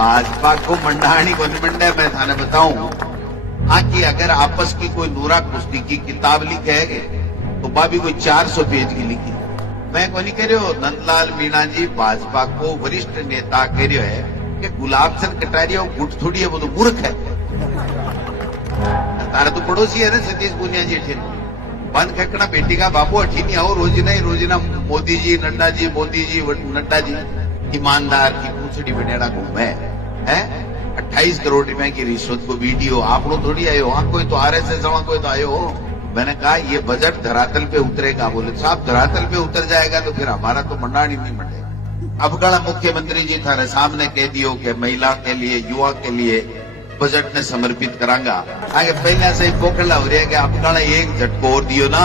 भाजपा को मंडाणी को मंडे मैं थाने बताऊं हाँ कि अगर आपस की कोई नूरा कुश्ती की किताब लिखेगे तो बाबी कोई 400 पेज की लिखी। मैं को नहीं कह रहे हो नंदलाल मीणा जी भाजपा को वरिष्ठ नेता कह रहे है कि गुलाब चंद कटारिया गुट थोड़ी है, वो तो मूर्ख है। तारा तो पड़ोसी है ना सतीश पूनिया जी अठी बंद खेकना बेटी का बापू अठी नहीं आओ रोजीना मोदी जी नड्डा जी ईमानदार की पूछड़ी बनेड़ा घूमे है 28 करोड़ रुपए की रिश्वत को वीडियो आप लोग थोड़ी आए हो। हाँ कोई तो RSS कोई तो आए हो। मैंने कहा ये बजट धरातल पे उतरेगा। बोले साहब धरातल पे उतर जाएगा तो फिर हमारा तो मंडाणी नहीं मंडेगा। अब गड़ा मुख्यमंत्री जी थारे सामने कह दियो कि महिला के लिए युवा के लिए बजट में समर्पित करांगा। आगे पहले से ही पोखला हो रहा है कि अब गड़ा एक झटको और दियो ना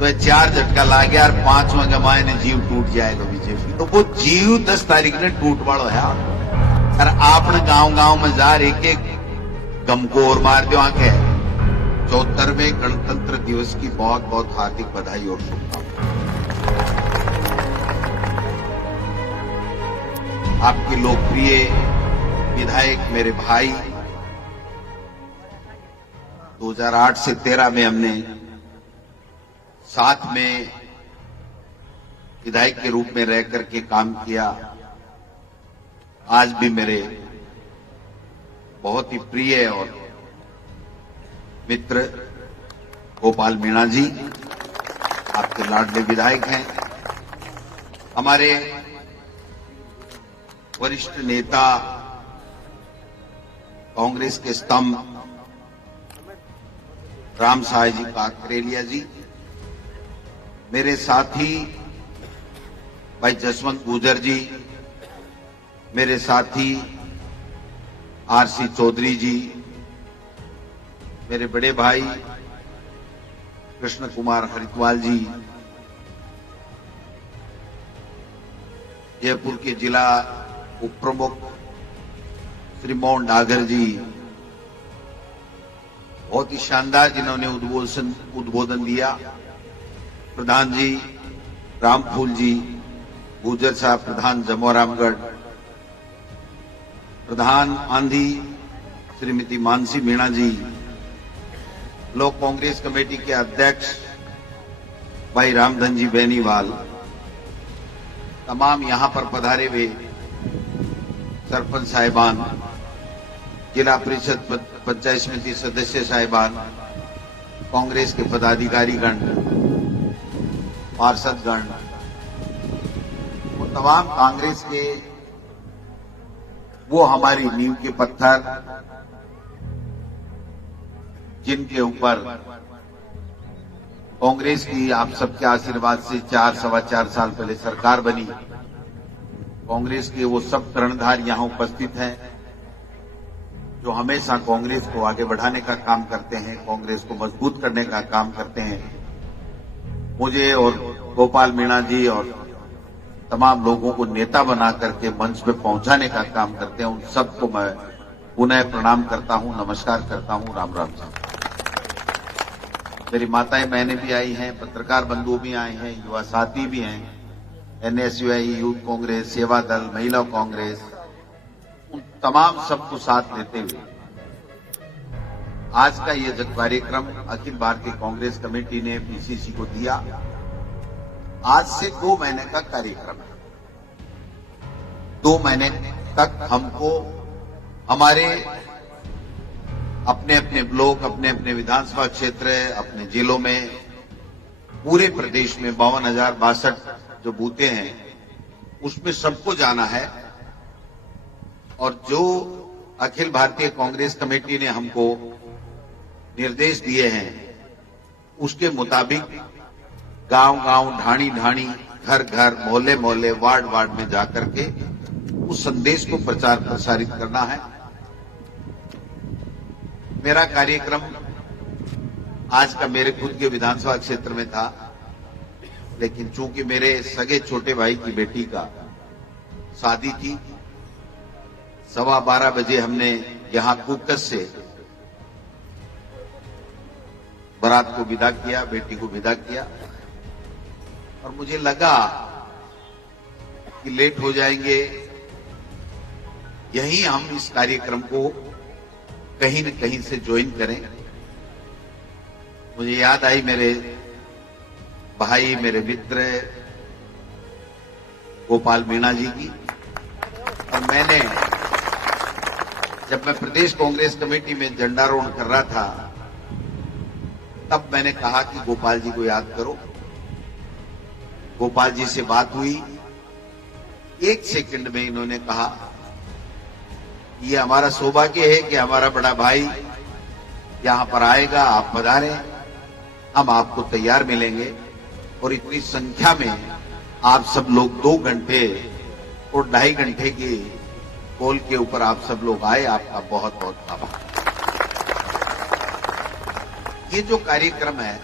तो 4 झटका ला गया और 5वां गमाए ने जीव टूट जाएगा बीजेपी। तो वो जीव 10 तारीख ने टूट वालो है और आपने गांव में जा एक गम को और मार दो आंखें। 74वें गणतंत्र दिवस की बहुत बहुत हार्दिक बधाई और शुभकामनाएं। आपके लोकप्रिय विधायक मेरे भाई 2008 से 13 में हमने साथ में विधायक के रूप में रह करके काम किया। आज भी मेरे बहुत ही प्रिय और मित्र गोपाल मीणा जी आपके लाडले विधायक हैं। हमारे वरिष्ठ नेता कांग्रेस के स्तंभ राम साय जी काकरेलिया जी, मेरे साथी भाई जसवंत गुजर जी, मेरे साथी RC चौधरी जी, मेरे बड़े भाई कृष्ण कुमार हरिद्वाल जी, जयपुर के जिला उप प्रमुख श्री मोहन डागर जी, बहुत ही शानदार जिन्होंने उद्बोधन दिया, प्रधान जी रामफूल जी, गुजर साहब प्रधान जमोरामगढ़, प्रधान आंधी श्रीमती मानसी मीणा जी, ब्लॉक कांग्रेस कमेटी के अध्यक्ष भाई रामधन जी बेनीवाल, तमाम यहां पर पधारे हुए सरपंच साहिबान, जिला परिषद पंचायत समिति सदस्य साहिबान, कांग्रेस के पदाधिकारीगण, पार्षदगण, वो तमाम कांग्रेस के वो हमारी नींव के पत्थर जिनके ऊपर कांग्रेस की आप सबके आशीर्वाद से 4-4.25 साल पहले सरकार बनी। कांग्रेस के वो सब कर्णधार यहां उपस्थित हैं जो हमेशा कांग्रेस को आगे बढ़ाने का काम करते हैं, कांग्रेस को मजबूत करने का काम करते हैं। मुझे और गोपाल मीणा जी और तमाम लोगों को नेता बना करके मंच पे पहुंचाने का काम करते हैं। उन सबको मैं पुनः प्रणाम करता हूं, नमस्कार करता हूं, राम राम जी। मेरी माताएं बहनें भी आई हैं, पत्रकार बंधु भी आए हैं, युवा साथी भी हैं, NSUI, यूथ कांग्रेस, सेवा दल, महिला कांग्रेस, उन तमाम सबको साथ लेते हुए आज का ये कार्यक्रम अखिल भारतीय कांग्रेस कमेटी ने PCC को दिया। आज से 2 महीने का कार्यक्रम है। 2 महीने तक हमको हमारे अपने अपने ब्लॉक, अपने अपने विधानसभा क्षेत्र, अपने जिलों में, पूरे प्रदेश में 52,062 जो बूथे हैं उसमें सबको जाना है। और जो अखिल भारतीय कांग्रेस कमेटी ने हमको निर्देश दिए हैं उसके मुताबिक गांव-गांव, ढाणी-ढाणी, घर-घर, मोहल्ले-मोहल्ले, वार्ड-वार्ड में जाकर के उस संदेश को प्रचार प्रसारित करना है। मेरा कार्यक्रम आज का मेरे खुद के विधानसभा क्षेत्र में था, लेकिन चूंकि मेरे सगे छोटे भाई की बेटी का शादी थी, 12:15 बजे हमने यहां कुकस से बारात को विदा किया, बेटी को विदा किया। और मुझे लगा कि लेट हो जाएंगे, यहीं हम इस कार्यक्रम को कहीं न कहीं से ज्वाइन करें। मुझे याद आई मेरे भाई, मेरे मित्र गोपाल मीणा जी की, और मैंने जब मैं प्रदेश कांग्रेस कमेटी में झंडारोहण कर रहा था तब मैंने कहा कि गोपाल जी को याद करो। गोपाल जी से बात हुई, 1 सेकंड में इन्होंने कहा ये हमारा सौभाग्य है कि हमारा बड़ा भाई यहां पर आएगा, आप पधारें, हम आपको तैयार मिलेंगे। और इतनी संख्या में आप सब लोग 2 घंटे और 2.5 घंटे की कॉल के ऊपर आप सब लोग आए, आपका बहुत बहुत आभार। ये जो कार्यक्रम है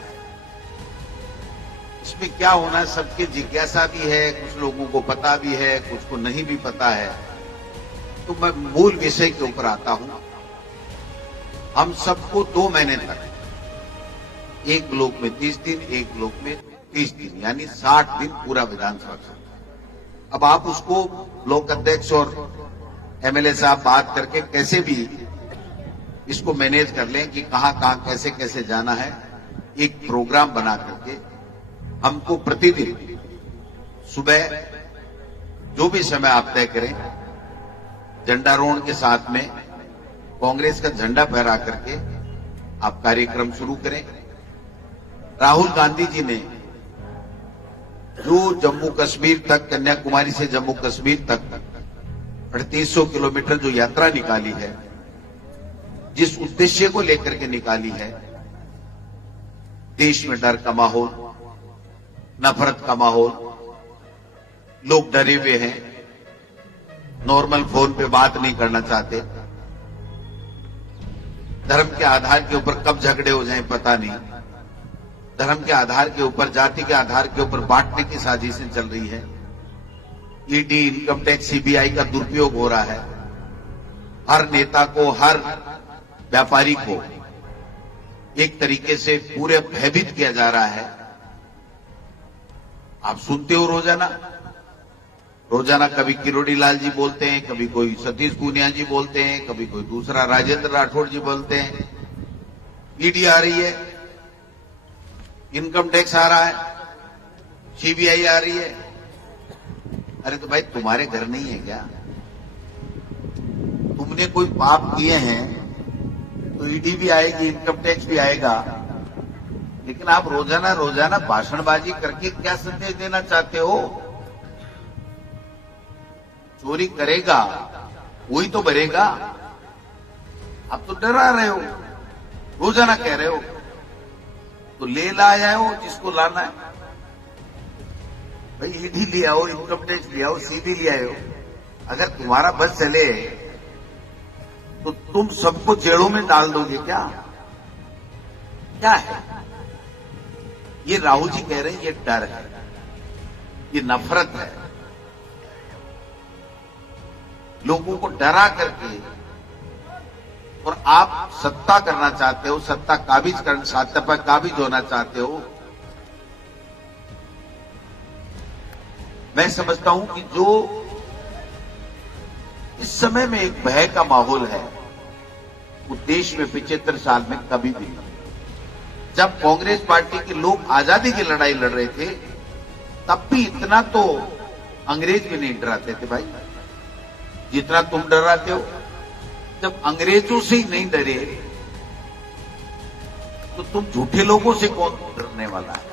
इसमें क्या होना, सबकी जिज्ञासा भी है, कुछ लोगों को पता भी है, कुछ को नहीं भी पता है। तो मैं मूल विषय के ऊपर आता हूं। हम सबको 2 महीने तक, एक ब्लॉक में 30 दिन, एक ब्लॉक में 30 दिन, यानी 60 दिन पूरा विधानसभा सत्र। अब आप उसको ब्लॉक अध्यक्ष और एमएलए साहब बात करके कैसे भी इसको मैनेज कर लें कि कहां कहां कैसे कैसे जाना है। एक प्रोग्राम बना करके हमको प्रतिदिन सुबह जो भी समय आप तय करें, झंडारोहण के साथ में कांग्रेस का झंडा फहरा करके आप कार्यक्रम शुरू करें। राहुल गांधी जी ने जो जम्मू कश्मीर तक, कन्याकुमारी से जम्मू कश्मीर तक 3800 किलोमीटर जो यात्रा निकाली है, जिस उद्देश्य को लेकर के निकाली है, देश में डर का माहौल, नफरत का माहौल, लोग डरे हुए हैं, नॉर्मल फोन पे बात नहीं करना चाहते, धर्म के आधार के ऊपर कब झगड़े हो जाएं पता नहीं, धर्म के आधार के ऊपर, जाति के आधार के ऊपर बांटने की साजिशें चल रही है, ईडी, इनकम टैक्स, सीबीआई का दुरुपयोग हो रहा है, हर नेता को, हर व्यापारी को एक तरीके से पूरे भयभीत किया जा रहा है। आप सुनते हो रोजाना कभी किरोड़ी लाल जी बोलते हैं, कभी कोई सतीश पूनिया जी बोलते हैं, कभी कोई दूसरा राजेंद्र राठौड़ जी बोलते हैं, ईडी आ रही है, इनकम टैक्स आ रहा है, सीबीआई आ रही है। अरे तो भाई तुम्हारे घर नहीं है क्या? तुमने कोई पाप किए हैं तो ईडी भी आएगी, इनकम टैक्स भी आएगा, लेकिन आप रोजाना भाषणबाजी करके क्या संदेश देना चाहते हो? चोरी करेगा वही तो भरेगा। आप तो डरा रहे हो, रोजाना कह रहे हो, तो ले लाया हो जिसको लाना है। भाई ईडी ले आओ, इनकम टैक्स ले आओ, सीबी ले आओ। अगर तुम्हारा बस चले तो तुम सबको जेलों में डाल दोगे क्या? क्या है ये? राहुल जी कह रहे हैं ये डर है, ये नफरत है। लोगों को डरा करके, और आप सत्ता करना चाहते हो, सत्ता पर काबिज होना चाहते हो। मैं समझता हूं कि जो इस समय में एक भय का माहौल है वो देश में 75 साल में कभी भी नहीं। जब कांग्रेस पार्टी के लोग आजादी की लड़ाई लड़ रहे थे तब भी इतना तो अंग्रेज भी नहीं डराते थे भाई, जितना तुम डराते हो। जब अंग्रेजों से ही नहीं डरे तो तुम झूठे लोगों से कौन डरने वाला है?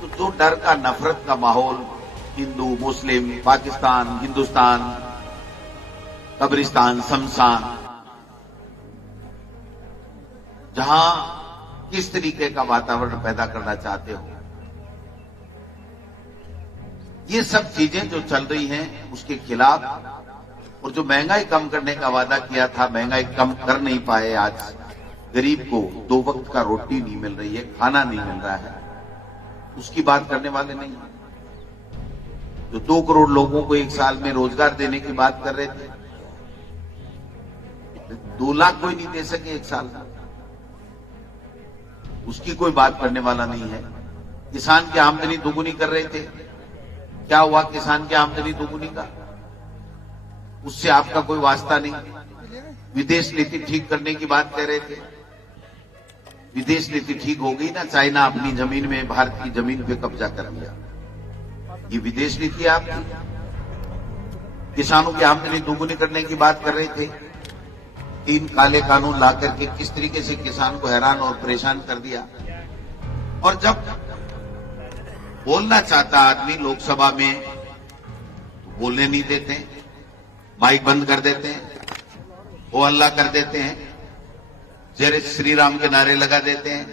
तो जो डर का, नफरत का माहौल, हिंदू, मुस्लिम, पाकिस्तान, हिंदुस्तान, कब्रिस्तान, शमशान, जहां किस तरीके का वातावरण पैदा करना चाहते हो, ये सब चीजें जो चल रही हैं उसके खिलाफ। और जो महंगाई कम करने का वादा किया था, महंगाई कम कर नहीं पाए। आज गरीब को 2 वक्त का रोटी नहीं मिल रही है, खाना नहीं मिल रहा है, उसकी बात करने वाले नहीं। जो 2 करोड़ लोगों को 1 साल में रोजगार देने की बात कर रहे थे, 2 लाख कोई नहीं दे सके 1 साल में, उसकी कोई बात करने वाला नहीं है। किसान की आमदनी दोगुनी कर रहे थे, क्या हुआ किसान की आमदनी दोगुनी का? उससे आपका कोई वास्ता नहीं। विदेश नीति ठीक करने की बात कह रहे थे, विदेश नीति ठीक हो गई ना, चाइना अपनी जमीन में भारत की जमीन पे कब्जा कर लिया, ये विदेश नीति आपकी। किसानों की आमदनी दोगुनी करने की बात कर रहे थे, 3 काले कानून ला करके किस तरीके से किसान को हैरान और परेशान कर दिया। और जब बोलना चाहता आदमी लोकसभा में तो बोलने नहीं देते, माइक बंद कर देते हैं, वो हल्ला कर देते हैं, जय श्री राम के नारे लगा देते हैं,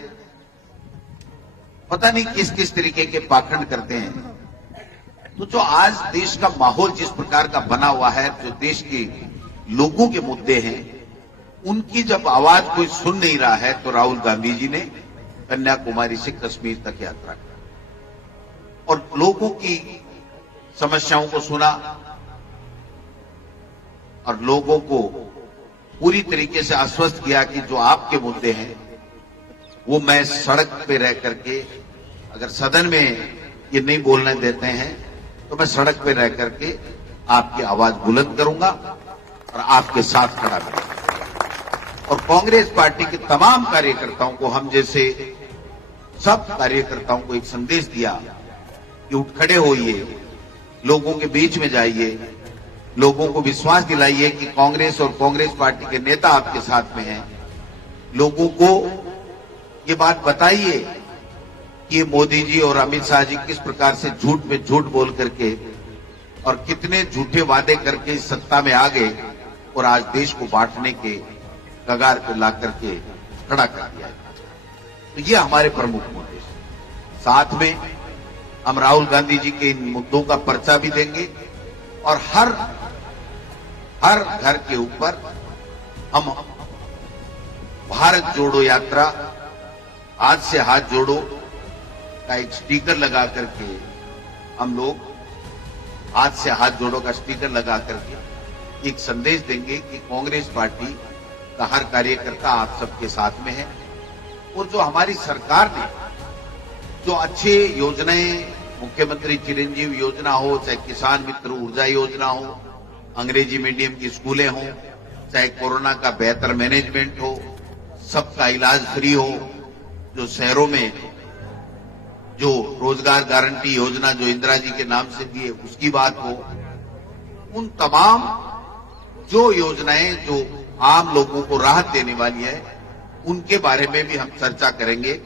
पता नहीं किस किस तरीके के पाखंड करते हैं। तो जो आज देश का माहौल जिस प्रकार का बना हुआ है, जो देश के लोगों के मुद्दे हैं, उनकी जब आवाज कोई सुन नहीं रहा है, तो राहुल गांधी जी ने कन्याकुमारी से कश्मीर तक यात्रा की और लोगों की समस्याओं को सुना और लोगों को पूरी तरीके से आश्वस्त किया कि जो आपके मुद्दे हैं वो मैं सड़क पे रह करके, अगर सदन में ये नहीं बोलने देते हैं तो मैं सड़क पे रह करके आपकी आवाज बुलंद करूंगा और आपके साथ खड़ा रहूंगा। और कांग्रेस पार्टी के तमाम कार्यकर्ताओं को, हम जैसे सब कार्यकर्ताओं को एक संदेश दिया कि उठ खड़े होइए, लोगों के बीच में जाइए, लोगों को विश्वास दिलाइए कि कांग्रेस और कांग्रेस पार्टी के नेता आपके साथ में हैं। लोगों को ये बात बताइए कि मोदी जी और अमित शाह जी किस प्रकार से झूठ पे झूठ बोल करके और कितने झूठे वादे करके इस सत्ता में आ गए और आज देश को बांटने के कगार पे ला करके खड़ा कर दिया। तो ये हमारे प्रमुख मुद्दे। साथ में हम राहुल गांधी जी के इन मुद्दों का पर्चा भी देंगे और हर घर के ऊपर हम भारत जोड़ो यात्रा, हाथ से हाथ जोड़ो का एक स्टिकर लगा करके, हम लोग हाथ से हाथ जोड़ो का स्टिकर लगा करके एक संदेश देंगे कि कांग्रेस पार्टी का हर कार्यकर्ता आप सबके साथ में है। और जो हमारी सरकार ने जो अच्छे योजनाएं, मुख्यमंत्री चिरंजीव योजना हो, चाहे किसान मित्र ऊर्जा योजना हो, अंग्रेजी मीडियम की स्कूलें हो, चाहे कोरोना का बेहतर मैनेजमेंट हो, सबका इलाज फ्री हो, जो शहरों में जो रोजगार गारंटी योजना जो इंदिरा जी के नाम से दी है उसकी बात हो, उन तमाम जो योजनाएं जो आम लोगों को राहत देने वाली है उनके बारे में भी हम चर्चा करेंगे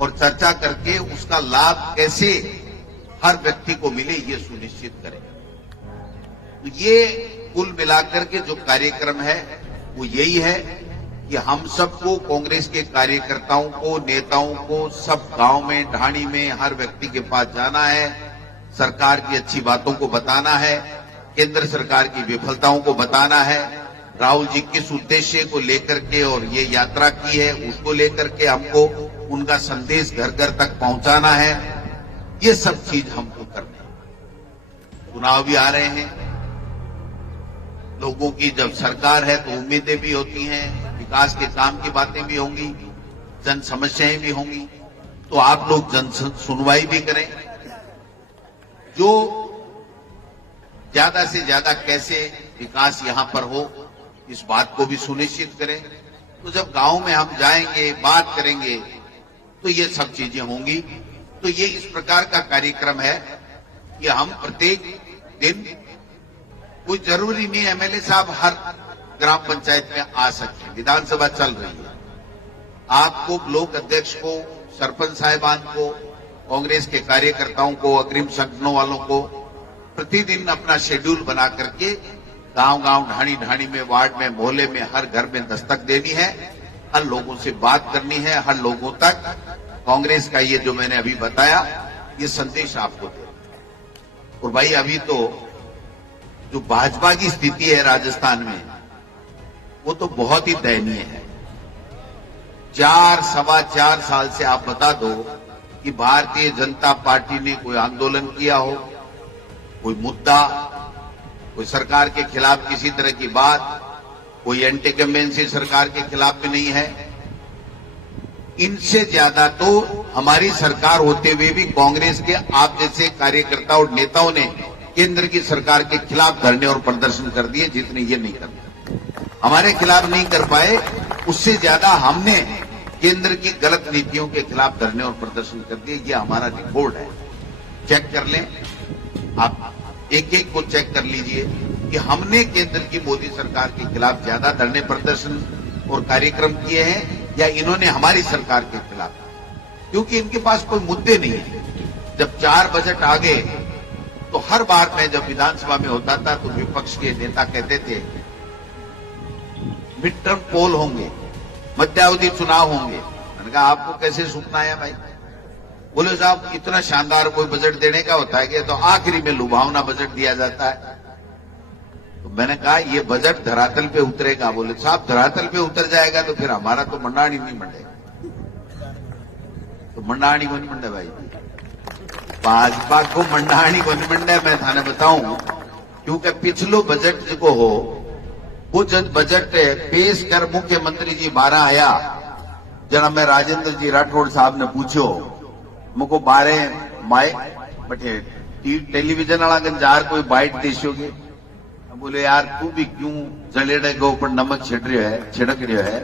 और चर्चा करके उसका लाभ कैसे हर व्यक्ति को मिले ये सुनिश्चित करेंगे। तो ये कुल मिलाकर के जो कार्यक्रम है वो यही है कि हम सबको, कांग्रेस के कार्यकर्ताओं को, नेताओं को, सब गांव में, ढाणी में, हर व्यक्ति के पास जाना है, सरकार की अच्छी बातों को बताना है, केंद्र सरकार की विफलताओं को बताना है, राहुल जी किस उद्देश्य को लेकर के और ये यात्रा की है उसको लेकर के हमको उनका संदेश घर घर तक पहुंचाना है। ये सब चीज हमको करना है। चुनाव भी आ रहे हैं, लोगों की जब सरकार है तो उम्मीदें भी होती हैं, विकास के काम की बातें भी होंगी, जन समस्याएं भी होंगी। तो आप लोग जन सुनवाई भी करें, जो ज्यादा से ज्यादा कैसे विकास यहां पर हो इस बात को भी सुनिश्चित करें। तो जब गांव में हम जाएंगे, बात करेंगे तो ये सब चीजें होंगी। तो ये इस प्रकार का कार्यक्रम है कि हम प्रत्येक दिन, कोई जरूरी नहीं एमएलए साहब हर ग्राम पंचायत में आ सकते हैं, विधानसभा चल रही है, आपको ब्लॉक अध्यक्ष को, सरपंच साहिबान को, कांग्रेस के कार्यकर्ताओं को, अग्रिम संगठनों वालों को प्रतिदिन अपना शेड्यूल बना करके गांव गांव, ढाणी ढाणी में, वार्ड में, मोहल्ले में, हर घर में दस्तक देनी है, हर लोगों से बात करनी है, हर लोगों तक कांग्रेस का ये जो मैंने अभी बताया ये संदेश आपको दे। और भाई अभी तो जो भाजपा की स्थिति है राजस्थान में वो तो बहुत ही दयनीय है। 4-4.25 साल से आप बता दो कि भारतीय जनता पार्टी ने कोई आंदोलन किया हो, कोई मुद्दा, कोई सरकार के खिलाफ किसी तरह की बात, कोई एंटी इनकम्बेंसी सरकार के खिलाफ भी नहीं है। इनसे ज्यादा तो हमारी सरकार होते हुए भी कांग्रेस के आप जैसे कार्यकर्ता और नेताओं ने केंद्र की सरकार के खिलाफ धरने और प्रदर्शन कर दिए, जितने ये नहीं करते। हमारे खिलाफ नहीं कर पाए, उससे ज्यादा हमने केंद्र की गलत नीतियों के खिलाफ धरने और प्रदर्शन कर दिए। ये हमारा रिकॉर्ड है, चेक कर लें आप, एक एक को चेक कर लीजिए कि हमने केंद्र की मोदी सरकार के खिलाफ ज्यादा धरने प्रदर्शन और कार्यक्रम किए हैं या इन्होंने हमारी सरकार के खिलाफ, क्योंकि इनके पास कोई मुद्दे नहीं है। जब 4 बजट आ गए तो हर बार मैं जब विधानसभा में होता था तो विपक्ष के नेता कहते थे मिड टर्म पोल होंगे, मध्यावधि चुनाव होंगे। मैंने कहा आपको कैसे सूचना है भाई? बोले साहब इतना शानदार कोई बजट देने का होता है कि तो आखिरी में लुभावना बजट दिया जाता है। तो मैंने कहा ये बजट धरातल पे उतरेगा। बोले साहब धरातल पे उतर जाएगा तो फिर हमारा तो मंडाणी नहीं मंडेगा। तो मंडाणी को नहीं मंडे भाई, भाजपा को मंडाणी को नहीं मंडे। मैं थाने बताऊं, क्योंकि पिछलो बजट जो हो वो जब बजट पेश कर मुख्यमंत्री जी 12 आया, जरा मैं राजेंद्र जी राठौड़ साहब ने पूछो मुझको 12 माए बटे टेलीविजन वाला गंजार कोई बाइट देशोगे? बोले यार तू भी क्यों जलेड़े के ऊपर नमक छिड़क रहे है।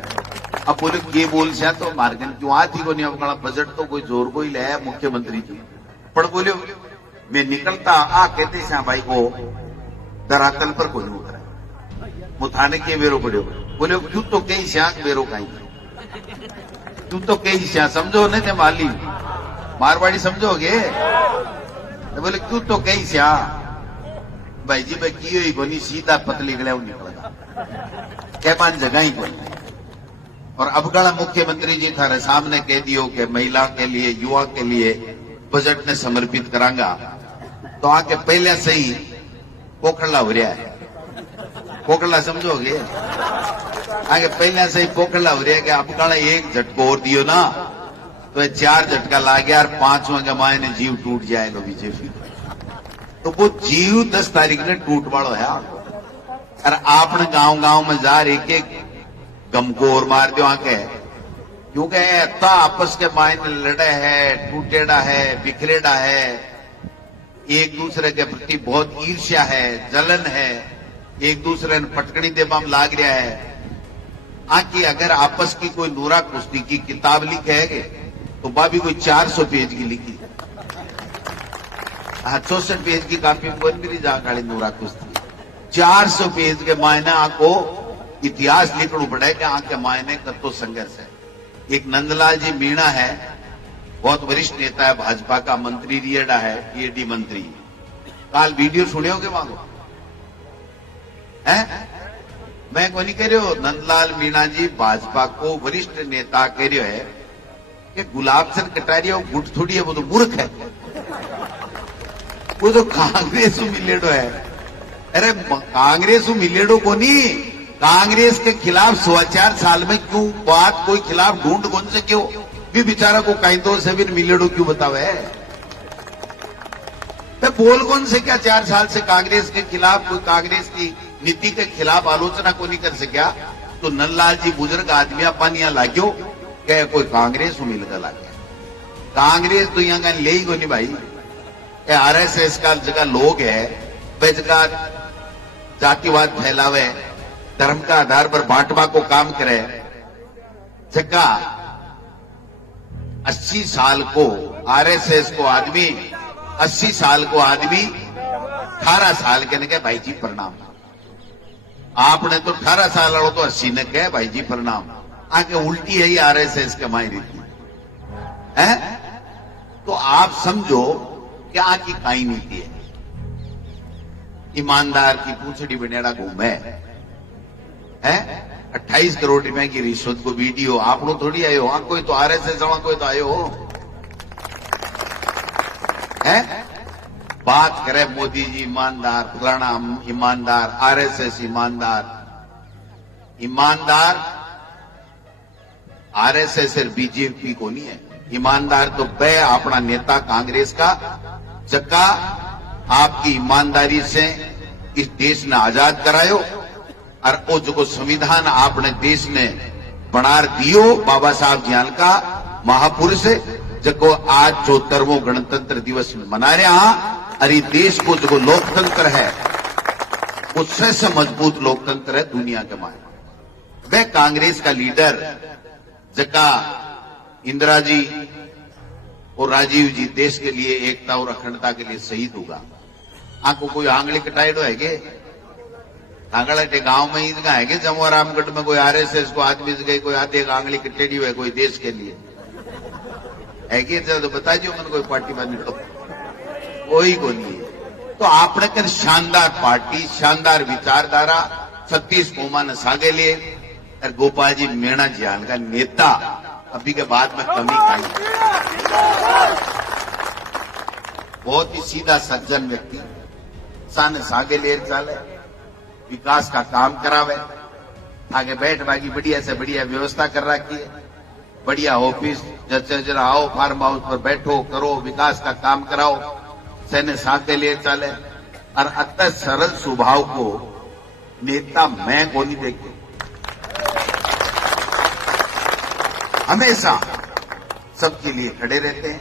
अब बोले ये बोल से तो मार्गन क्यों आती को नहीं, अब बजट तो कोई जोर को ही ले मुख्यमंत्री जी। पर बोले मैं निकलता आ कहते से भाई को धरातल पर कोई नहीं उतरा, मुथाने के बेरो पड़े। बोले क्यों तो कहीं श्याक बेरो कहीं, क्यों तो कहीं श्या समझो नहीं थे माली मारवाड़ी समझोगे? बोले क्यों तो कहीं श्या भाई जी भाई की हुई कोनी, सीधा पतली गले निकलेगा क्या मान जगह ही कोई। और अब गड़ा मुख्यमंत्री जी थारे सामने कह दियो कि महिला के लिए युवा के लिए बजट ने समर्पित करांगा, तो आके पहले से ही पोखरला हो रहा है। पोखरला समझोगे? आगे पहले से ही पोखरला हो रहा है कि अब गड़ा एक झटको और दियो ना तो 4 झटका ला गया और 5वां के मायने जीव टूट जाएगा बीजेपी। तो वो जीव 10 तारीख ने टूट वालो है। और आपने गांव गांव में जा एक एक गम को और मार दो आके, क्योंकि इतना आपस के मायने लड़े है, टूटेड़ा है, बिखरेड़ा है, एक दूसरे के प्रति बहुत ईर्ष्या है, जलन है, एक दूसरे ने पटकनी देवाम लाग रहा है। आकी अगर आपस की कोई नूरा कुश्ती की किताब लिखेगे तो बाबी कोई 400 पेज की लिखी, 64 पेज की कापी बन भी जा गाड़ी नूरा कुश्ती। 400 पेज के मायने आपको इतिहास लिखना पड़े कि आके मायने कतो संघर्ष है। एक नंदलाल जी मीणा है, बहुत वरिष्ठ नेता है, भाजपा का मंत्री रियडा है, ईडी मंत्री। काल वीडियो सुनियोगे मांगो है? मैं को नहीं कह रहे हो, नंदलाल मीणा जी भाजपा को वरिष्ठ नेता कह रहे है कि गुलाब चंद कटारिया गुट थोड़ी है, वो तो मूर्ख है, वो तो कांग्रेस मिलेडो है। अरे कांग्रेस मिलेडो को नहीं, कांग्रेस के खिलाफ 4 साल में क्यों बात कोई खिलाफ ढूंढ कौन से क्यों भी बेचारा को कहीं तो से भी मिलेडो क्यों बतावे? बोल कौन से क्या 4 साल से कांग्रेस के खिलाफ कोई कांग्रेस की नीति के खिलाफ आलोचना को नहीं कर सका? तो नंदलाल जी बुजुर्ग आदमी पानिया लागो क्या कोई कांग्रेस मिलकर ला गया? कांग्रेस तो यहाँ का ले ही को नहीं भाई। आरएसएस का जगह लोग है, वह जगह जातिवाद फैलावे, धर्म का आधार पर बांटवा को काम करे। जगह 80 साल को आरएसएस को आदमी 80 साल को आदमी 18 साल के ने कहे भाई जी प्रणाम। आपने तो 18 साल वालों तो 80 ने कहे भाई जी प्रणाम। आगे उल्टी है ये आरएसएस के माई रीति है। तो आप समझो कि आकी काई नीति है। ईमानदार की पूंछड़ी बनेड़ा घूमे है। 28 करोड़ रुपए की रिश्वत को वीडियो आप लोग थोड़ी आयो, हाँ कोई तो आरएसएस वाला कोई तो आयो है। बात करे मोदी जी ईमानदार, फलाना ईमानदार, आरएसएस ईमानदार। ईमानदार आरएसएस और बीजेपी को नहीं है, ईमानदार तो बे अपना नेता कांग्रेस का जक्का आपकी ईमानदारी से इस देश ने आजाद करायो और वो जो संविधान आपने देश ने बना दियो बाबा साहब ज्ञान का महापुरुष जको आज 74वां गणतंत्र दिवस मना रहे हाँ और ये देश को जो लोकतंत्र है वो सबसे मजबूत लोकतंत्र है दुनिया के मायने। वह कांग्रेस का लीडर जका इंदिरा जी और राजीव जी देश के लिए एकता और अखंडता के लिए शहीद होगा। आपको कोई आंगली कटाइडो है के आंगड़ा के गांव में ही है कि जमुआरामगढ़ में कोई आरएसएस को आदमी गई कोई आधे आंगली कटेड़ी है कोई देश के लिए है कि तो बता दियो मैंने कोई पार्टी बनी तो कोई को नहीं है। तो आपने कर शानदार पार्टी शानदार विचारधारा सतीश कोमा ने सागे लिए और गोपाल जी मीणा जियान का नेता अभी के बाद में कमी आई। बहुत ही सीधा सज्जन व्यक्ति सान सागे ले चाले विकास का काम करावे आगे बैठ बाकी बढ़िया से बढ़िया व्यवस्था कर रखी है। बढ़िया ऑफिस जरा आओ फार्म हाउस पर बैठो करो विकास का काम कराओ सैन्य साथे ले चले और अत्य सरल स्वभाव को नेता मैं को नहीं देखे। हमेशा सबके लिए खड़े रहते हैं।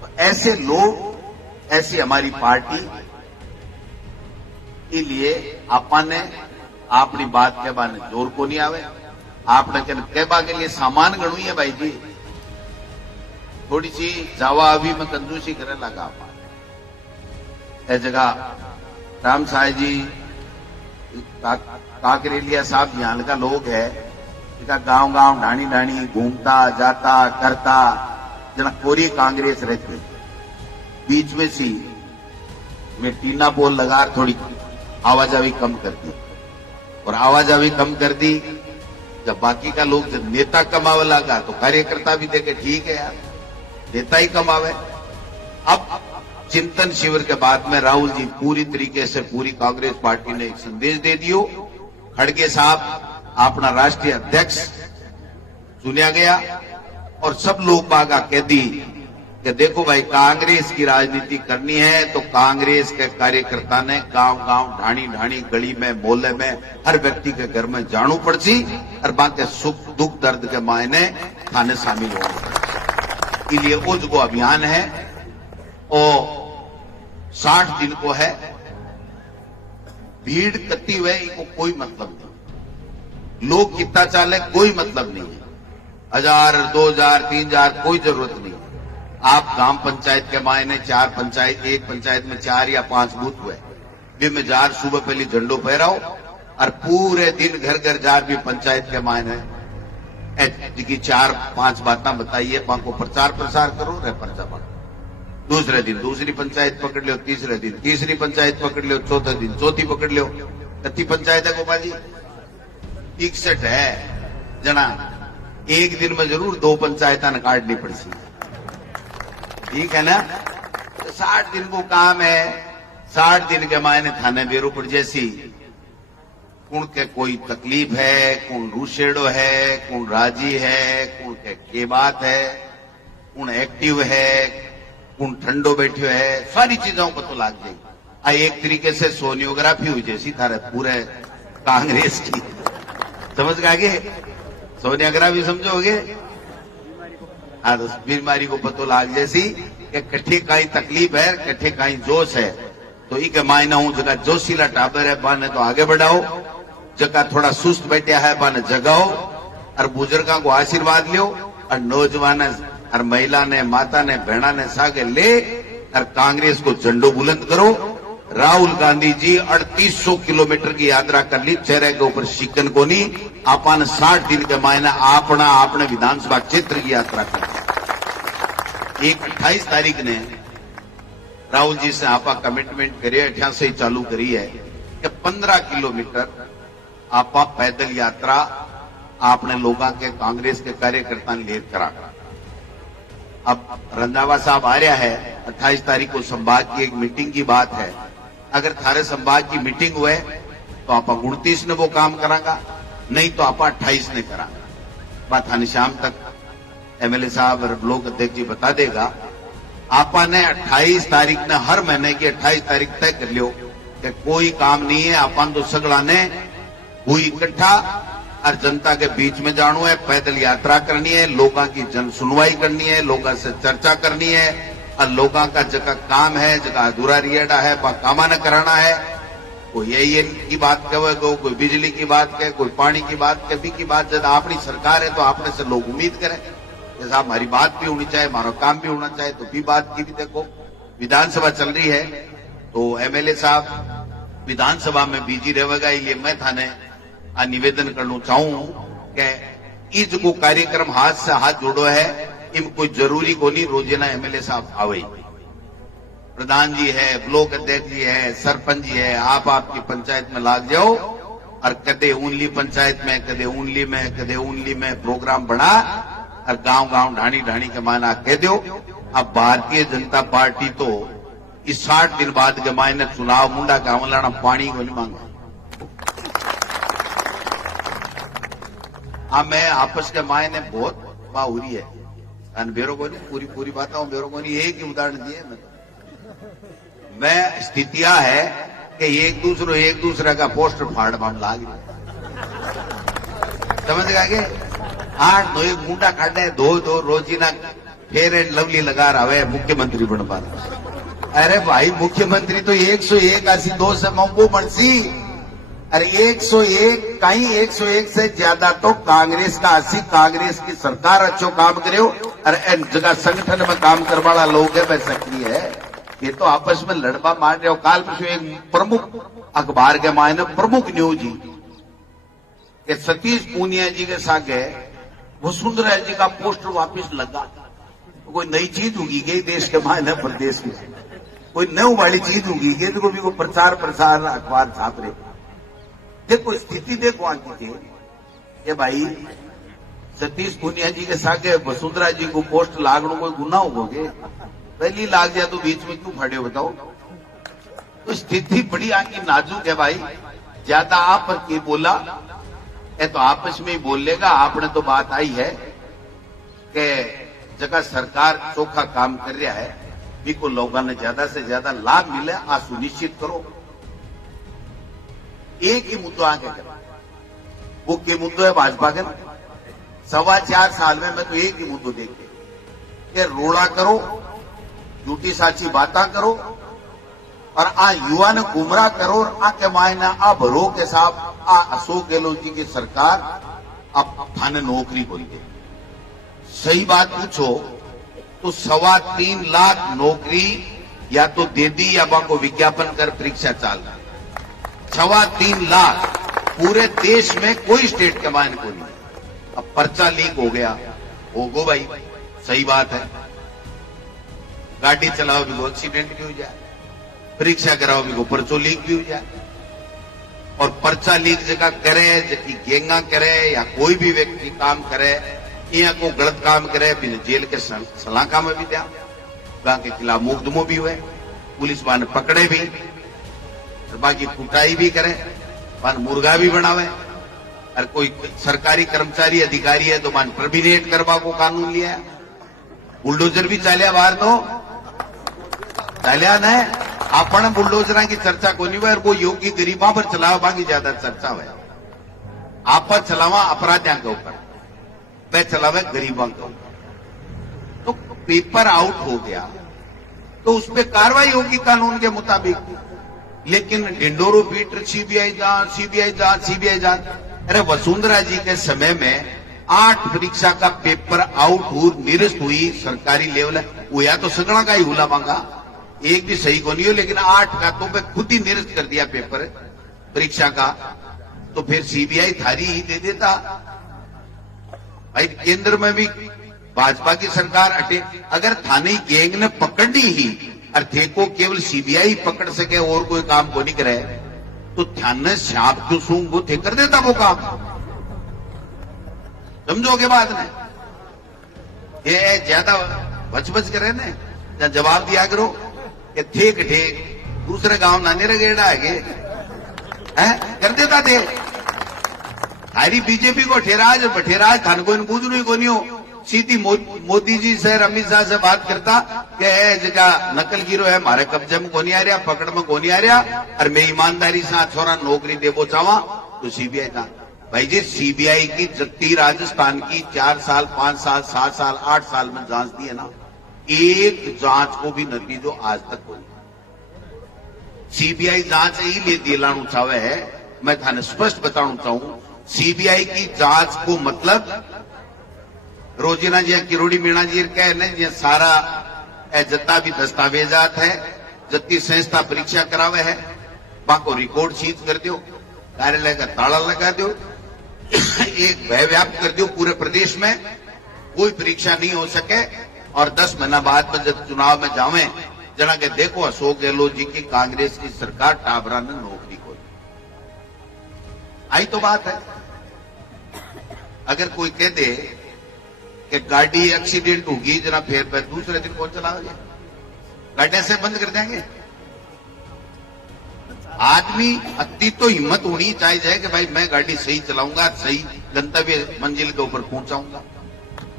तो ऐसे लोग ऐसी हमारी पार्टी के लिए आपने अपनी बात कहवा ने जोर को नहीं आवे। आपने कहवा के लिए सामान गणु है भाई जी थोड़ी सी जावा अभी में कंजूसी करे लगा आप ए जगह राम साय जी काकरेलिया साहब यहाँ का लोग है गांव गांव ढाणी ढाणी घूमता जाता करता जना पूरी कांग्रेस रहती बीच में सी मैं टीना पोल लगा थोड़ी आवाजावी कम कर दी और आवाजावी कम कर दी। जब बाकी का लोग जब नेता कमावे लगा तो कार्यकर्ता भी देखे ठीक है यार नेता ही कमावे। अब चिंतन शिविर के बाद में राहुल जी पूरी तरीके से पूरी कांग्रेस पार्टी ने एक संदेश दे दियो। खड़गे साहब अपना राष्ट्रीय अध्यक्ष चुना गया और सब लोग बागा कह दी कि देखो भाई कांग्रेस की राजनीति करनी है तो कांग्रेस के कार्यकर्ता ने गांव गांव ढाणी ढाणी गली में मोहल्ले में हर व्यक्ति के घर में जाणू पड़सी और बाकी सुख दुख दर्द के मायने थाने शामिल हो। इसलिए वो जो अभियान है वो 60 दिन को है। भीड़ कती हुए इनको कोई मतलब नहीं लोग कितना चाले कोई मतलब नहीं है 1000 2000 3000 कोई जरूरत नहीं। आप ग्राम पंचायत के मायने 4 पंचायत एक पंचायत में 4 या 5 बूथ हुए वे में जार सुबह पहले झंडो फहराओ और पूरे दिन घर घर जार भी पंचायत के मायने की 4-5 बातें बताइए को प्रचार प्रसार करो रे पर्चा पकड़। दूसरे दिन दूसरी पंचायत पकड़ लो तीसरे दिन तीसरी पंचायत पकड़ लो चौथे दिन चौथी पकड़ लो कति पंचायत है गोपाल जी 61 है जना एक दिन में जरूर 2 पंचायत काटनी पड़ती ठीक है ना। तो 60 दिन को काम है 60 दिन के मायने थाने बेरू पड़ जैसी कौन के कोई तकलीफ है कौन रूशेड़ो है कौन राजी है कौन के बात है कौन एक्टिव है कौन ठंडो बैठो है सारी चीजों को तो लाग जाएगी। एक तरीके से सोनियोग्राफी हुई जैसी थारे पूरे कांग्रेस की समझ गए सोनियोग्राफी समझोगे हाँ तो बीमारी को पतो लाग जैसी कि कट्ठे काई तकलीफ है कट्ठे काई जोश है तो इके मायना हूं जगह जोशीला टाबर है बाने तो आगे बढ़ाओ जगह थोड़ा सुस्त बैठा है बाने जगाओ और बुजुर्गों को आशीर्वाद लियो और नौजवान और महिला ने माता ने बहना ने सागे ले और कांग्रेस को झंडो बुलंद करो। राहुल गांधी जी 3800 किलोमीटर की यात्रा कर ली चेहरे के ऊपर शिकन को नहीं आपन 60 दिन के मायने अपना अपने विधानसभा क्षेत्र की यात्रा कर। एक 28 तारीख ने राहुल जी से आपा कमिटमेंट करिए 88 से चालू करी है कि 15 किलोमीटर आपा पैदल यात्रा आपने लोगों के कांग्रेस के कार्यकर्ता ने लेकर करा। अब रंधावा साहब आ रहा है 28 तारीख को संभाग की एक मीटिंग की बात है। अगर थारे संभाग की मीटिंग हुए तो आप 29 ने वो काम करागा नहीं तो आप 28 ने करागा। बात थाने शाम तक एमएलए साहब और ब्लॉक अध्यक्ष जी बता देगा। आपने 28 तारीख ने हर महीने की 28 तारीख तय कर लियो कि कोई काम नहीं है आपन तो सगड़ा ने हुई इकट्ठा और जनता के बीच में जाना है पैदल यात्रा करनी है लोगों की जन सुनवाई करनी है लोगों से चर्चा करनी है और लोगों का जगह काम है, जगह अधूरा रियड़ा है, कामा न कराना है। कोई यही की बात कहे, कोई बिजली की बात कहे, कोई पानी की बात कहे, भी की बात जब अपनी सरकार है तो आपने से लोग उम्मीद करें कि साहब हमारी बात भी होनी चाहिए, हमारा काम भी होना चाहिए। तो भी बात की भी देखो, विधानसभा चल रही है तो एमएलए साहब विधानसभा में बिजी रहेगा, ये मैं थाने निवेदन करना चाहूं कि इस को कार्यक्रम हाथ से हाथ जोड़ो है, इम कोई जरूरी को नहीं रोजाना एमएलए साहब आवे। प्रधान जी है, ब्लॉक अध्यक्ष जी है, सरपंच जी है, आप आपकी पंचायत में लाग जाओ और कदे ऊनली पंचायत में, कदे ऊनली में प्रोग्राम बना और गांव गांव ढाणी ढाणी के माना कह दो। अब भारतीय जनता पार्टी तो इस 60 दिन बाद के मायने चुनाव मुंडा का हमलाना पानी को नहीं मांगा। मैं आपस के मायने बहुत बाहुरी है, बेरो को नहीं पूरी बात हूं, बेरो को नहीं एक ही उदाहरण दिए मैं स्थितियां है कि एक दूसरे का पोस्टर फाड़ बम लाग समझ गए। 8-9 एक मुंडा काटे, दो रोजीना फेयर एंड लवली लगा रहा है मुख्यमंत्री बन पा। अरे भाई मुख्यमंत्री तो 101 ऐसी 2 से मंगू मर्सी। अरे 101 कहीं 101 से ज्यादा तो कांग्रेस का 80, कांग्रेस की सरकार अच्छो काम करे हो। अरे जगह संगठन में काम करने वाला लोग है वह सक्रिय है, ये तो आपस में लड़बा मार रहे हो। काल परसों एक प्रमुख अखबार के मायने प्रमुख न्यूज ही कि सतीश पूनिया जी के साथ वसुंधरा जी का पोस्टर वापिस लगा। तो कोई नई चीज होगी गई देश के मायने, प्रदेश में कोई नई वाली चीज होगी गई तो भी वो प्रचार अखबार छाप रहे। देखो स्थिति देखो आगे थे कि भाई सतीश पूनिया जी के साथ वसुंधरा जी को पोस्ट लागणो कोई गुना होगे, पहली लाग जाए तो बीच में क्यों खड़े बताओ। तो स्थिति बड़ी आगे नाजुक है भाई, ज्यादा आप ये बोला है तो आपस में ही बोल लेगा। आपने तो बात आई है कि जगह सरकार चोखा काम कर रहा है, भी को लोगों ने ज्यादा से ज्यादा लाभ मिले आ सुनिश्चित करो। एक ही मुद्दा आगे करो, वो के मुद्दो है भाजपा के 4.25 साल में मैं तो एक ही मुद्दो देखे कि रोड़ा करो, झूठी साची बातें करो और आ युवा ने गुमराह करो और आ के मायने आ भरो के साथ आ अशोक गहलोत जी की सरकार अब थाने नौकरी बोल दे। सही बात पूछो तो 3.25 लाख नौकरी या तो दे दी या बाको विज्ञापन कर परीक्षा चाल रहा। 3.25 लाख पूरे देश में कोई स्टेट के मायने को नहीं। अब पर्चा लीक हो गया, होगो भाई, सही बात है। गाड़ी चलाओ भी को एक्सीडेंट भी हो जाए, परीक्षा कराओ भी को पर्चो लीक भी हो जाए। और पर्चा लीक जगह करे, जबकि गेंगा करे या कोई भी व्यक्ति काम करे या को गलत काम करे भी जेल के सलाखा में भी दिया, के खिलाफ मुकदमो भी हुए, पुलिस मान पकड़े भी, बाकी कुटाई भी करे, मान मुर्गा भी बनावे। और कोई सरकारी कर्मचारी अधिकारी है तो मान टर्मिनेट करवा को कानून लिया। बुलडोजर भी चालिया बाहर तो चालिया न अपन बुलडोजर की चर्चा को नहीं हुआ और वो योगी गरीबा पर चलावा बाकी ज्यादा चर्चा हुआ। आप चलावा अपराधियों के ऊपर, वह चलावे गरीबों के ऊपर। तो पेपर आउट हो गया तो उस पर कार्रवाई होगी कानून के मुताबिक। लेकिन ढिंडोरो पीट सीबीआई जांच। अरे वसुंधरा जी के समय में 8 परीक्षा का पेपर आउट हुई, निरस्त हुई सरकारी लेवल, वो या तो सगड़ा का ही हुला मांगा, एक भी सही को नहीं हो, लेकिन 8 का तो मैं खुद ही निरस्त कर दिया पेपर परीक्षा का। तो फिर सीबीआई थारी ही दे देता भाई। केंद्र में भी भाजपा की सरकार हटे, अगर थाने गैंग ने पकड़नी ही और थे को केवल सीबीआई पकड़ सके और कोई काम को नहीं करे तो थाने सांप क्यों सूंघ को थे कर देता वो काम। समझोगे बात ने, ये ज्यादा बच करे ने जवाब दिया करो कि ठेक दूसरे गांव नाने रगेड़ा है कर देता थे। हमारी बीजेपी को ठेराज थान को पूछना को नहीं हो, सीधी मोदी जी से अमित शाह से बात करता कि जगह नकल गिरो है हमारे कब्जे में को नहीं आ रहा, पकड़ में को नहीं आ रहा, और मैं ईमानदारी से छोरा नौकरी देवो चाहवा तो सीबीआई था। भाई जी सीबीआई की जत्ती राजस्थान की 4 साल 5 साल 7 साल 8 साल में जांच दी है ना, एक जांच को भी नतीजो आज तक कोई सीबीआई जांच ही लिए दिलाणु चाहे है। मैं थाने स्पष्ट बताना चाहूं, सीबीआई की जांच को मतलब रोजीना जी किरोड़ी मीणा जी कह ने ये सारा जितना भी दस्तावेजात है, जितनी संस्था परीक्षा करावे है, बाको रिकॉर्ड सीज कर दो, कार्यालय का ताला लगा दो, एक भय व्याप्त कर दो पूरे प्रदेश में, कोई परीक्षा नहीं हो सके। और 10 महीना बाद में जब चुनाव में जावे जना के देखो अशोक गहलोत जी की कांग्रेस की सरकार टाबरा ने नौकरी को आई तो बात है। अगर कोई कह दे कि गाड़ी एक्सीडेंट होगी जरा फिर दूसरे दिन कौन चलाओगे, गाड़ी से बंद कर देंगे। आदमी अति तो हिम्मत होनी चाहिए कि भाई मैं गाड़ी सही चलाऊंगा, सही गंतव्य मंजिल के ऊपर पहुंचाऊंगा।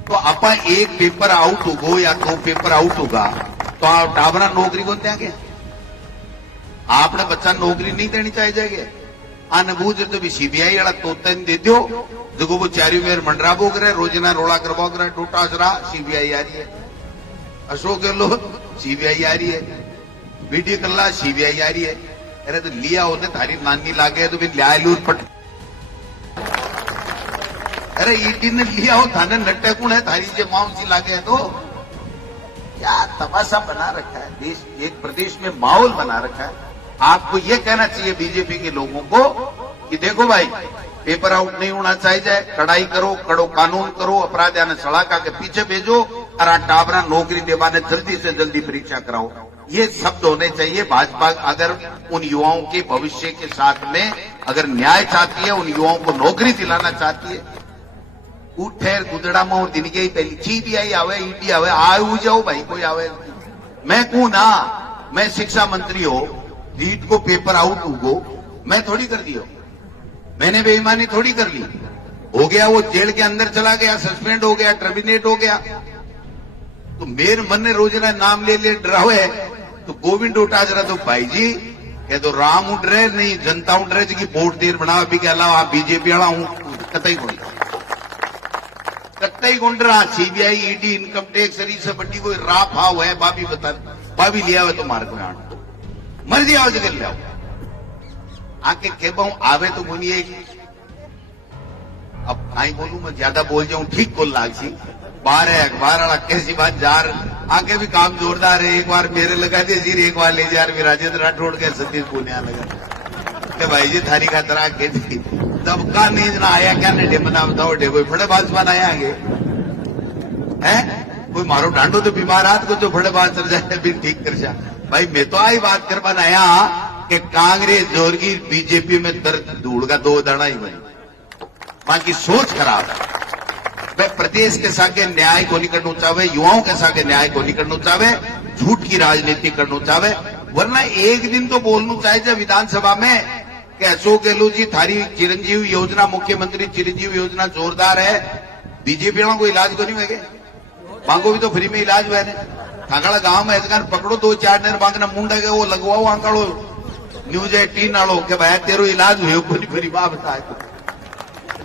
तो अपा एक पेपर आउट होगो या 2 पेपर आउट होगा तो आप टाबरा नौकरी को देंगे? आपने बच्चा नौकरी नहीं देनी चाहिए। अनबूझ तो भी सीबीआई वाला तोता दे दो जो वो चारी मेर मंडरा बोग रहे, रोजना रोड़ा करवा रहे, टोटा जरा सीबीआई आ रही है, अशोक गहलोत सीबीआई आ रही है, बीडी कल्ला सीबीआई आ रही है। अरे तो लिया होने थारी नानी लागे तो फिर लिया लूट पट, अरे ईडी ने लिया हो थाने नट्टे कुण है थारी जे माउसी लागे तो क्या तमाशा बना रखा है देश, एक प्रदेश में माहौल बना रखा है। आपको ये कहना चाहिए बीजेपी के लोगों को कि देखो भाई पेपर आउट नहीं होना चाहिए, कड़ाई करो, कड़ो कानून करो, अपराधिया ने सड़ाका के पीछे भेजो और टाबरा नौकरी देवाने जल्दी से जल्दी परीक्षा कराओ। ये शब्द होने चाहिए। भाजपा अगर उन युवाओं के भविष्य के साथ में अगर न्याय चाहती है, उन युवाओं को नौकरी दिलाना चाहती है, ठहर गुदड़ा में और दिन के ही पहली सीबीआई आवे, ईडी आवे, आयु जाओ भाई, कोई आवे। मैं कहूं ना, मैं शिक्षा मंत्री हो, रीट को पेपर आउट होगो, मैं थोड़ी कर दियो, मैंने बेईमानी थोड़ी कर ली, हो गया वो जेल के अंदर चला गया, सस्पेंड हो गया, टर्मिनेट हो गया। तो मेरे मन ने रोजना नाम ले ले डरावे तो गोविंद उठाजरा तो भाई जी कह तो राम उठ रहे नहीं जनता उठ रहे जी वोट देर बनावा भी के अलावा आप बीजेपी वाला हूं कतई गुंड रहा। सीबीआई ईडी इनकम टैक्स से बड़ी कोई राफ हाव है, भाभी बता भाभी लिया हुआ तो मार को मर्जी आओ जगह ले आओ आके खेपाऊ आवे तो बोलिए। अब आई बोलूं मैं ज्यादा बोल जाऊं ठीक को लाग सी बाहर है अखबार वाला कैसी बात जार आगे भी काम जोरदार है। एक बार मेरे लगा दिए जी, एक बार ले जा रहे राजेंद्र राठौड़ के सतीश पूनिया लगा भाई जी थारी का तरह के तब का नींद ना आया क्या ने बना बताओ डे कोई बड़े बात बनाया आगे है कोई मारो डांडो तो बीमार हाथ को जो बड़े बात चल जाए भी ठीक कर जा भाई। मैं तो आई बात कर बनाया कि कांग्रेस जोरगी बीजेपी में दर्द धूड़ का 2 दाना ही बनी, बाकी सोच खराब है। वह प्रदेश के सागे न्याय को नहीं करना चाहे, युवाओं के सागे न्याय को नहीं करना चाहे, झूठ की राजनीति करना चाहे। वरना एक दिन तो बोलना चाहिए विधानसभा में कि अशोक गहलोत जी थारी चिरंजीवी योजना, मुख्यमंत्री चिरंजीवी योजना जोरदार है, बीजेपी वालों को इलाज को नहीं होगे, मांगो भी तो फ्री में इलाज हुआ है। थाकाड़ा गांव में ऐसा पकड़ो 2-4 दिन मांगना मुंडा के वो लगवाओ आंकड़ो न्यूज 18 नालो के भाई तेरो इलाज हुए कोई फ्री बात बताए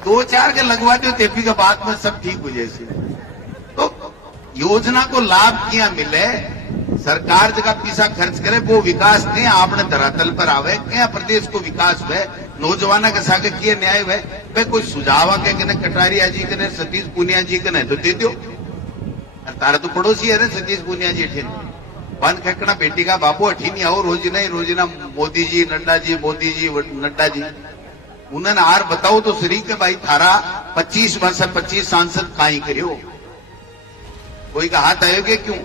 2-4 के लगवा दो तेपी के बाद में सब ठीक हो जैसे। तो योजना को लाभ किया मिले, सरकार जगह पैसा खर्च करे वो विकास नहीं आपने धरातल पर आवे क्या प्रदेश को विकास हुए, नौजवाना के साथ किए न्याय हुए। भाई कोई सुझाव के कने कटारिया जी कने सतीश पूनिया जी कने तो दे दो, तारा तो पड़ोसी है ना सतीश पूनिया जी अठीन बंद खेकना बेटी का बापू अठीनी आओ रोजीना मोदी जी नड्डा जी नड्डा जी उन्होंने आर बताओ तो सही के भाई थारा 25 वर्ष 25 सांसद काई करियो, कोई का हाथ आयोगे क्यों,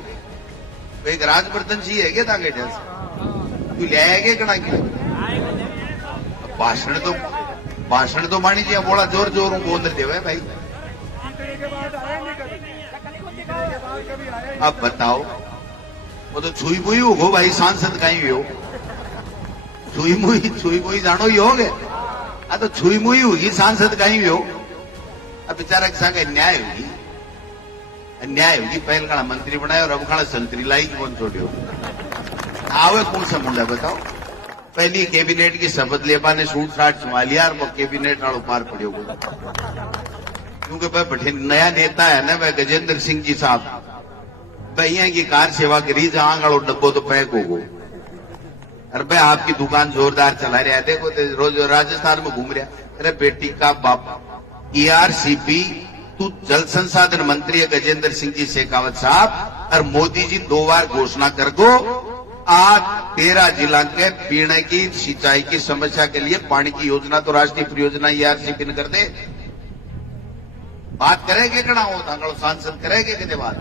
एक राजवर्धन जी है क्या ताके क्यों ले आएगे कड़ा क्यों भाषण तो मानी जी बोला जोर जोर बोल देवे भाई। अब बताओ वो तो छुई मुई हो भाई सांसद कहीं हो छुई मुई जानो ही हो गए तो छुई मुई होगी सांसद कहीं हो। अब बेचारा के साथ अन्याय होगी पहले खाना मंत्री बनाया और अब खाना संतरी लाई कौन छोड़ो आवे कौन सा मुंडा बताओ। पहली कैबिनेट की शपथ लेपा ने सूट साट छुआ लिया और वो कैबिनेट वालों पार पड़े क्योंकि भाई नया नेता है ना वह गजेंद्र सिंह जी साहब भैया की कार सेवा करी जहां गाड़ो डब्बो तो पैक होगो। अरे भाई आपकी दुकान जोरदार चला रहा है, देखो तो रोज राजस्थान में घूम रहा। अरे बेटी का बाप ERCP तू जल संसाधन मंत्री है गजेंद्र सिंह जी शेखावत साहब, और मोदी जी 2 बार घोषणा कर दो आज 13 जिला के पीने की सिंचाई की समस्या के लिए पानी की योजना तो राष्ट्रीय परियोजना ERCP ने कर दे। बात करेंगे कड़ा हो तांगड़ो सांसद करेंगे कि बात,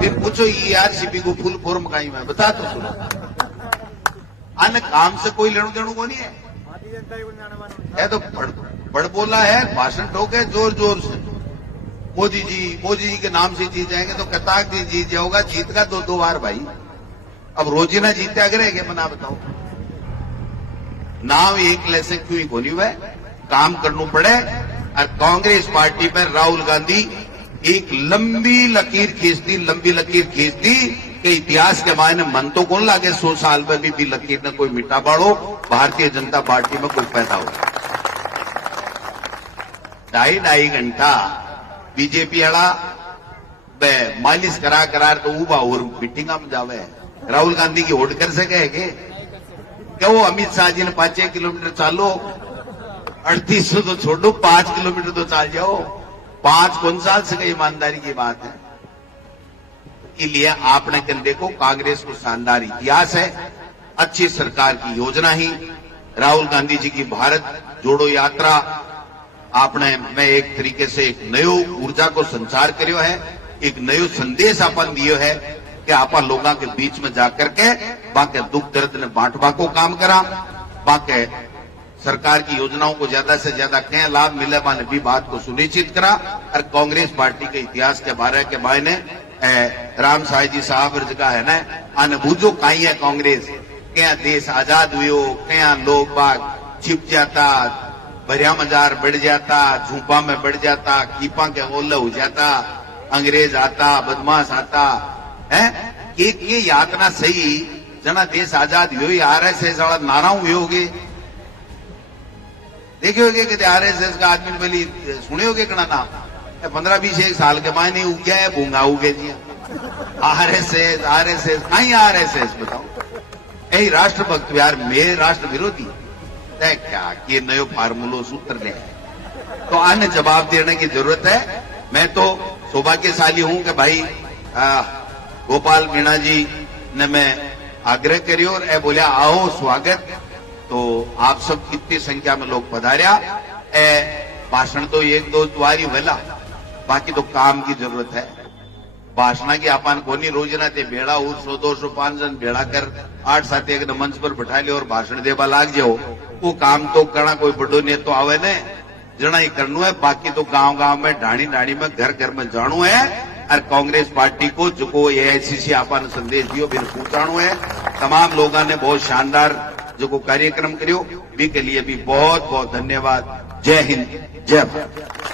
फिर पूछो ERCP को फुल फॉर्म कहीं में बता तो सुनो। अन्य काम से कोई लेणु देणु को नहीं है, तो बड़ बोला है, भाषण ठोके जोर जोर से। मोदी जी के नाम से जीत जाएंगे तो कताक जी जीत जाओगा, जीत का 2 बार भाई। अब रोजीना जीते अगर है मना बताओ, नाम एक लेसे क्यों ही कोनी हुआ, काम करना पड़े। और कांग्रेस पार्टी पर राहुल गांधी एक लंबी लकीर खींचती कि इतिहास के मायने मन तो कौन लागे 100 साल में भी लकीर ने कोई मिटा बाड़ो भारतीय जनता पार्टी में कोई पैदा हो। 2.5 घंटा बीजेपी अड़ा मालिश करा तो उबा और मीटिंगा में जावे। राहुल गांधी की होड़ कर सके है क्या वो अमित शाह जी ने 5 किलोमीटर चालो, 3800 तो छोड़ो, 5 किलोमीटर तो चाल जाओ। 5 कौन साल से कई ईमानदारी की बात है। इसलिए आपने कल देखो कांग्रेस को शानदार इतिहास है, अच्छी सरकार की योजना ही राहुल गांधी जी की भारत जोड़ो यात्रा आपने मैं एक तरीके से एक नयो ऊर्जा को संचार करियो है, एक नयो संदेश अपन दियो है कि आपा लोगों के बीच में जाकर के बाकी दुख दर्द ने बांटवा को काम करा, बाकी सरकार की योजनाओं को ज्यादा से ज्यादा क्या लाभ मिले माने भी बात को सुनिश्चित करा। और कांग्रेस पार्टी के इतिहास के बारे के मायने राम साई जी साहब का है ना अनुभूजो काई है कांग्रेस, क्या देश आजाद हुयो, क्या लोग बाग छिप जाता, भरिया मजार बढ़ जाता, झूपा में बढ़ जाता, कीपा के ओल्ला हो जाता, अंग्रेज आता, बदमाश आता है। एक ये यातना सही जना देश आजाद हुई RSS वाला नारा हुए होगे, देखे होगे कि RSS का आदमी पहली सुने होगे कना नाम 15-20 साल के मायने उगे है भूंगा उगे जी RSS कहीं RSS बताओ यही राष्ट्रभक्त यार मेरे राष्ट्र विरोधी तय क्या ये नयो फार्मूलो सूत्र ले, तो अन्य जवाब देने की जरूरत है। मैं तो सौभाग्यशाली हूं कि भाई गोपाल मीणा जी ने मैं आग्रह करियो और ए बोलिया आओ स्वागत, तो आप सब कितनी संख्या में लोग पधारिया। भाषण तो 1-2 द्वारी वेला, बाकी तो काम की जरूरत है। भाषण की अपन कोनी रोजना ते भेड़ा 100-200-5 जन भेड़ा कर 8-7 एक मंच पर बैठा ले और भाषण देवा लाग जाओ, वो काम तो करना कोई बड़ो ने तो आवे ने जना ही करना है। बाकी तो गांव-गांव में ढाणी में घर में जानो है और कांग्रेस पार्टी को जो को AICC आपने संदेश दियो फिर पहुंचाणो है। तमाम लोगों ने बहुत शानदार जो को कार्यक्रम करियो भी के लिए भी बहुत बहुत धन्यवाद। जय हिंद, जय भारत।